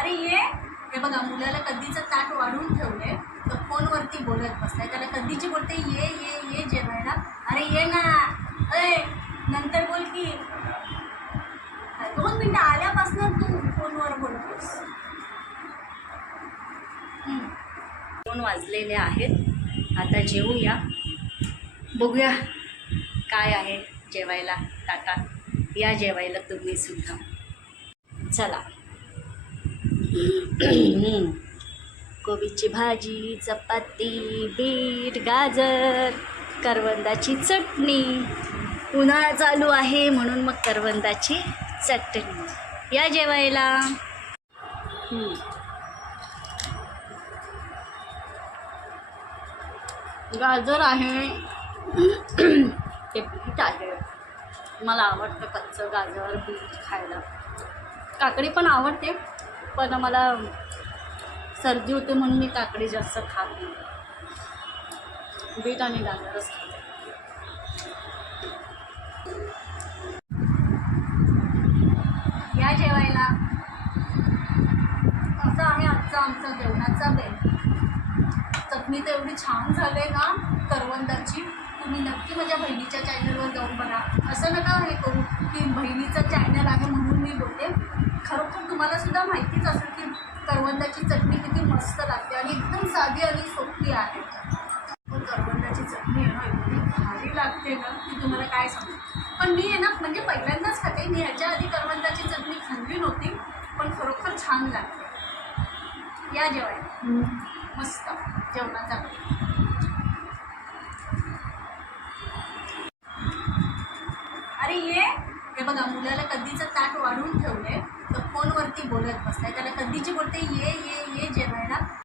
अरे ये हे बघा मुलाला कधीचं ताट वाढून ठेवलंय तर फोनवरती बोलत बसलाय. त्याला कधीची बोलते? ये ये ये जेवायला. अरे ये ना. अय नंतर बोल की. दोन मिनटं आल्यापासून तू फोनवर बोलतोस. हम्म. दोन वाजलेले आहेत. आता जेवूया बघूया काय आहे जेवायला. ताटात या जेवायला तुम्ही सुद्धा. चला. कोबीची भाजी चपाती बीट गाजर करवंदाची चटणी. उन्हाळा चालू आहे म्हणून मग करवंदाची चटणी. या जेवायला. गाजर आहे. ते बीट आहे. मला आवडतं कच्चं गाजर बीट खायला. काकडी पण आवडते. पण मला सर्दी होते म्हणून मी काकडी जास्त खात नाही. बीट आणि गाजरच खाते. या जेवायला. असं आहे आजचा आमचा जेवणाचा बेल चटणी तर एवढी छान झाली ना करवंदाची. तुम्ही नक्की माझ्या बहिणीच्या चॅनलवर जाऊन बघा. असं नका हे करू की बहिणीचं चॅनल आहे म्हणून मी बोलते. खरोखर तुम्हाला सुद्धा माहितीच असेल की करवंदाची चटणी किती मस्त लागते आणि एकदम साधी आणि सोपी आहे. पण करवंदाची चटणी आहे ना एवढी भारी लागते ना की तुम्हाला काय सांगू. पण मी आहे ना म्हणजे पहिल्यांदाच खाते. मी ह्याच्या आधी करवंदाची चटणी खाल्ली नव्हती पण खरोखर छान लागते. या जेवायला. मस्त जेवणाचा. अरे ये. हे बघा मुलाला कधीचं ताट वाढून ठेवलंय. फोनवरती बोलत बसलाय. आहे त्याला कधीची बोलते ये ये ये जेवायला.